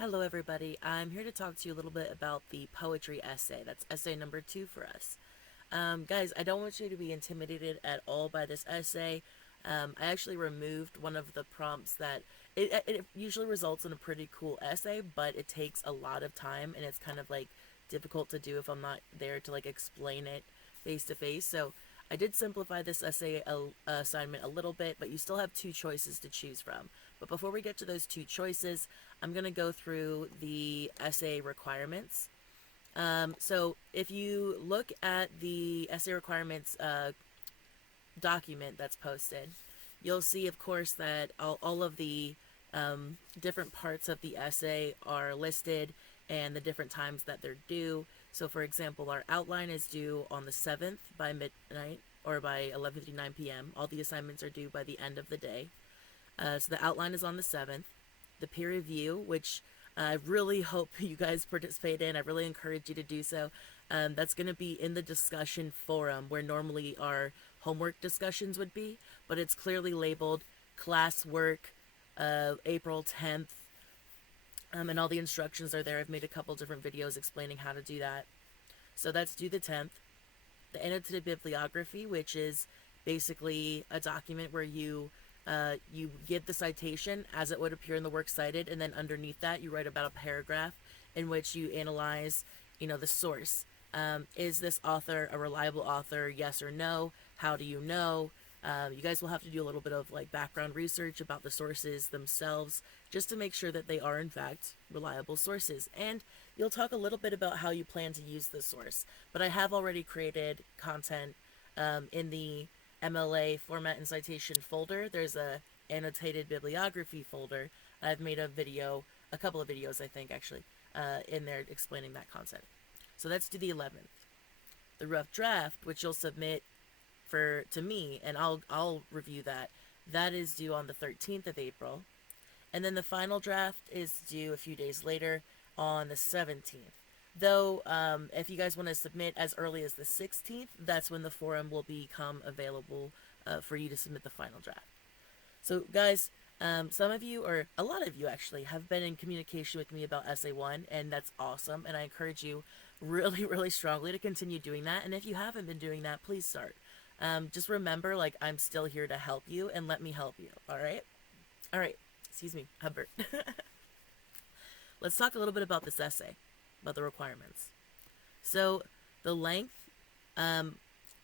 Hello, everybody. I'm here to talk to you a little bit about the poetry essay. That's essay number 2 for us. Guys, I don't want you to be intimidated at all by this essay. I actually removed one of the prompts that it usually results in a pretty cool essay, but it takes a lot of time and it's kind of like difficult to do if I'm not there to like explain it face to face. So I did simplify this essay assignment a little bit, but you still have two choices to choose from. But before we get to those two choices, I'm going to go through the essay requirements. So if you look at the essay requirements document that's posted, you'll see, of course, that all of the different parts of the essay are listed and the different times that they're due. So, for example, our outline is due on the 7th by midnight or by 11:59 p.m. All the assignments are due by the end of the day. So the outline is on the 7th. The peer review, which I really hope you guys participate in. I really encourage you to do so. That's going to be in the discussion forum where normally our homework discussions would be, but it's clearly labeled classwork April 10th, and all the instructions are there. I've made a couple different videos explaining how to do that. So that's due the 10th. The annotated bibliography, which is basically a document where you give the citation as it would appear in the works cited, and then underneath that you write about a paragraph in which you analyze, the source. Is this author a reliable author? Yes or no? How do you know? You guys will have to do a little bit of like background research about the sources themselves just to make sure that they are in fact reliable sources. And you'll talk a little bit about how you plan to use the source. But I have already created content in the MLA format and citation folder. There's a annotated bibliography folder. I've made a couple of videos, I think, actually, in there explaining that content. So that's to the 11th. The rough draft, which you'll submit to me, and I'll review that. That is due on the 13th of April, and then the final draft is due a few days later on the 17th. Though, if you guys want to submit as early as the 16th, that's when the forum will become available for you to submit the final draft. So, guys, some of you, or a lot of you actually, have been in communication with me about Essay 1, and that's awesome, and I encourage you really, really strongly to continue doing that. And if you haven't been doing that, please start. Just remember, like, I'm still here to help you, and let me help you, alright? Alright, excuse me, Hubbard. Let's talk a little bit about this essay, about the requirements. So, the length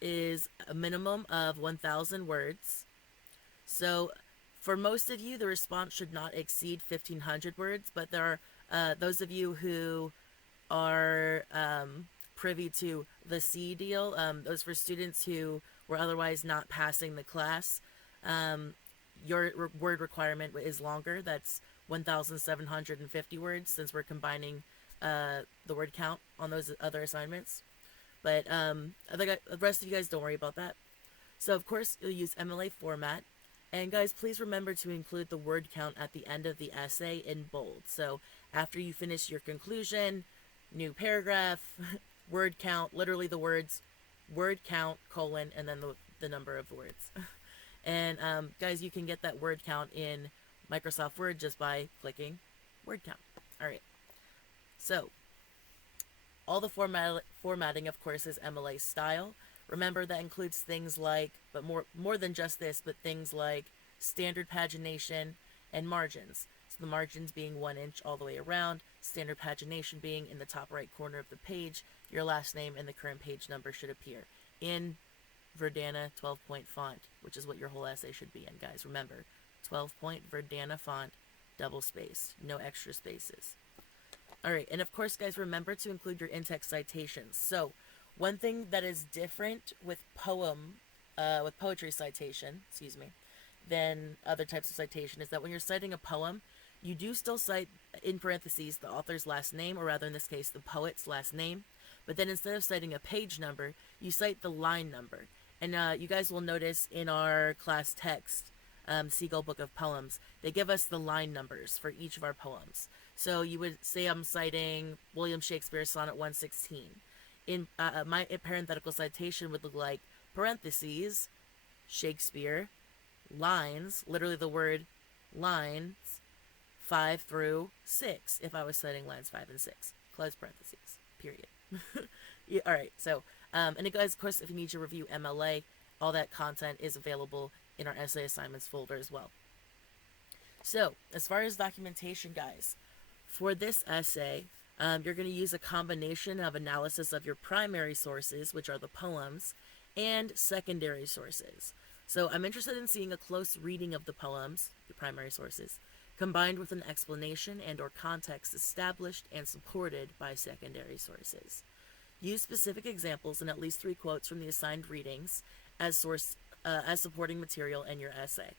is a minimum of 1,000 words. So, for most of you, the response should not exceed 1,500 words, but there are those of you who are privy to the C deal, those for students who were otherwise not passing the class. Your word requirement is longer. That's 1,750 words since we're combining the word count on those other assignments. But the rest of you guys, don't worry about that. So, of course, you'll use MLA format. And guys, please remember to include the word count at the end of the essay in bold. So after you finish your conclusion, new paragraph, word count, literally the words, word count, colon, and then the number of words. And guys, you can get that word count in Microsoft Word just by clicking word count. All right. So all the formatting, of course, is MLA style. Remember, that includes things like, but more than just this, but things like standard pagination and margins. So the margins being 1 inch all the way around, standard pagination being in the top right corner of the page. Your last name and the current page number should appear in Verdana 12-point font, which is what your whole essay should be in, guys. Remember, 12-point Verdana font, double spaced, no extra spaces. Alright, and of course, guys, remember to include your in-text citations. So, one thing that is different with poetry citation, than other types of citation is that when you're citing a poem, you do still cite in parentheses the author's last name, or rather in this case, the poet's last name. But then instead of citing a page number, you cite the line number. And you guys will notice in our class text, Seagull Book of Poems, they give us the line numbers for each of our poems. So you would say I'm citing William Shakespeare's Sonnet 116. In my parenthetical citation would look like parentheses, Shakespeare, lines, literally the word lines, 5 through 6 if I was studying lines 5 and 6. Close parentheses. Period. Yeah, all right. So, and guys, of course, if you need to review MLA, all that content is available in our essay assignments folder as well. So, as far as documentation, guys, for this essay, you're going to use a combination of analysis of your primary sources, which are the poems, and secondary sources. So I'm interested in seeing a close reading of the poems, the primary sources, combined with an explanation and or context established and supported by secondary sources. Use specific examples and at least 3 quotes from the assigned readings as supporting material in your essay.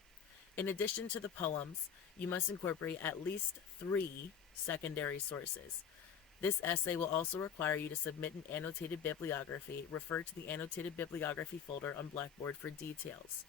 In addition to the poems, you must incorporate at least 3 secondary sources. This essay will also require you to submit an annotated bibliography. Refer to the annotated bibliography folder on Blackboard for details.